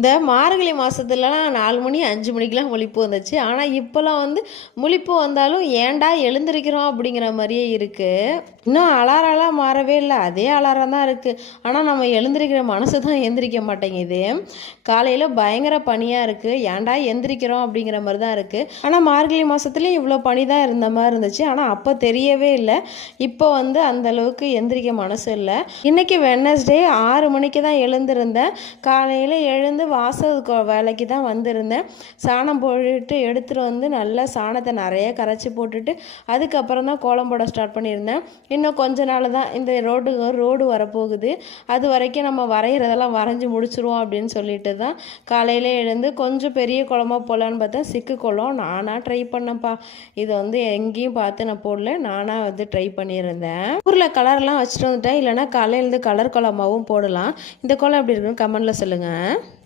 இந்த மார்கழி மாதத்துலலாம் 4 மணி 5 மணிக்கெலாம் முழிப்பு வந்துச்சு. ஆனால் இப்போலாம் வந்து முழிப்பு வந்தாலும் ஏன்டா எழுந்திரிக்கிறோம் அப்படிங்கிற மாதிரியே இருக்குது. இன்னும் அலாரம்லாம் மாறவே இல்லை, அதே அலாரம் தான் இருக்குது. ஆனால் நம்ம எழுந்திரிக்கிற மனசு தான் எந்திரிக்க மாட்டேங்குது. காலையில் பயங்கர பனியாக இருக்குது, ஏன்டா எந்திரிக்கிறோம் அப்படிங்கிற மாதிரி தான் இருக்குது. ஆனால் மார்கழி மாதத்துலேயும் இவ்வளோ பனி தான் இருந்த மாதிரி இருந்துச்சு. ஆனால் அப்போ தெரியவே இல்லை. இப்போ வந்து அந்தளவுக்கு எந்திரிக்க மனசு இல்லை. இன்றைக்கி வெட்னஸ்டே 6 மணிக்கு தான் எழுந்திருந்தேன். காலையில் எழுந்து வாசல் வேலைக்கு தான் வந்திருந்தேன். சாணம் போட்டு எடுத்துகிட்டு வந்து நல்லா சாணத்தை நிறைய கரைச்சி போட்டுட்டு அதுக்கப்புறம் தான் கோலம் போட ஸ்டார்ட் பண்ணியிருந்தேன். இன்னும் கொஞ்ச நாள் தான் இந்த ரோடு வரப்போகுது. அது வரைக்கும் நம்ம வரைகிறதெல்லாம் வரைஞ்சி முடிச்சிருவோம் அப்படின்னு சொல்லிட்டு தான் காலையில் எழுந்து கொஞ்சம் பெரிய குளமாக போகலான்னு பார்த்தா சிக்கு குளம் நானாக ட்ரை பண்ணேன்ப்பா. இது வந்து எங்கேயும் பார்த்து நான் போடல, நானாக வந்து ட்ரை பண்ணியிருந்தேன். ஊரில் கலர்லாம் வச்சுட்டு வந்துட்டேன், இல்லைனா காலையிலேருந்து கலர் குளமாகவும் போடலாம். இந்த குளம் எப்படி இருக்குன்னு கமெண்டில் சொல்லுங்கள்.